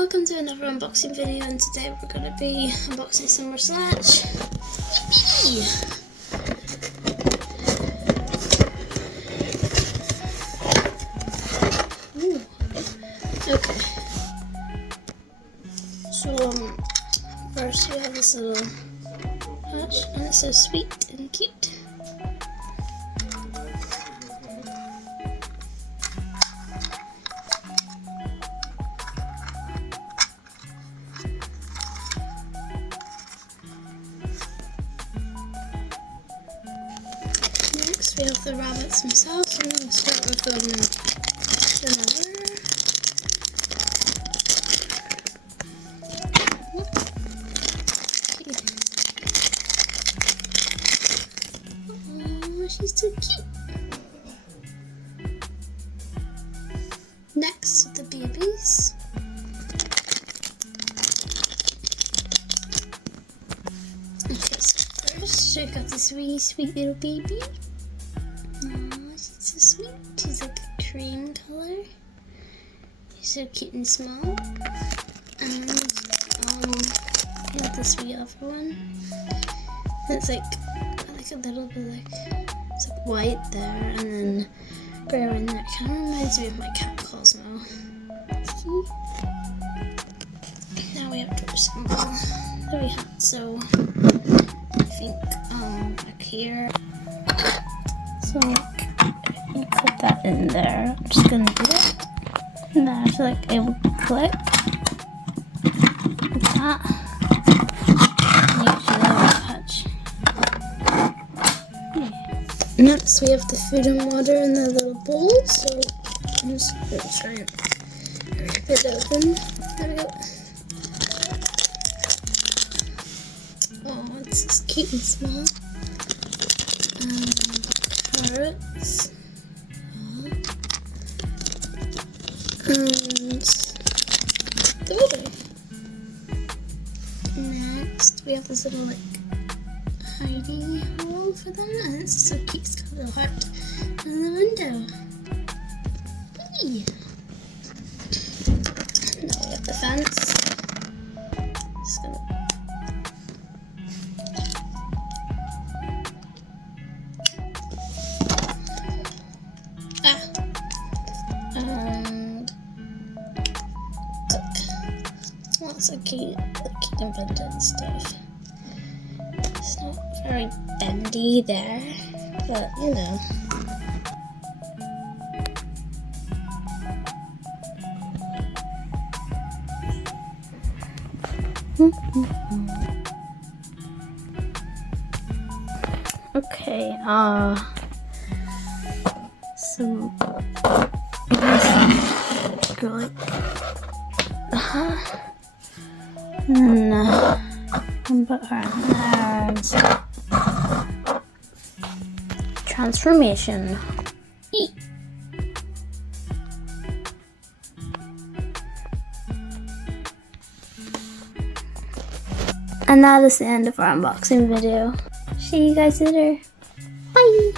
welcome to another unboxing video, and today we're going to be unboxing some more schleich. Ooh. Okay. So first we have this little hutch, and it's so sweet and cute. Next we have the rabbits themselves. I'm going to start with the mother. Oh, she's so cute. Next, the babies. Okay, so first we got this wee sweet little baby. Oh, she's so sweet. She's like a cream color. She's so cute and small. And I have this wee other one. It's like a little bit like, it's like white there and then brown in there. It kind of reminds me of my cat Cosmo. Now we have to assemble the wee hat. So I think back here. So you put that in there. I'm just gonna do it. And then I have to like able to click like that. Next we have the food and water in the little bowl, so I'm just going to try and rip it open. There we go. Oh, it's just cute and small. Carrots. And the water. Next we have this little like hiding hole for them, and it's so cute. It's got a little heart in the window. Whee! Now we have the fence. Just gonna and click. Lots of cute invented stuff. It's not very bendy there, but you know. Okay, so go like and put her in there. Transformation. Eat. And that is the end of our unboxing video. See you guys later. Bye.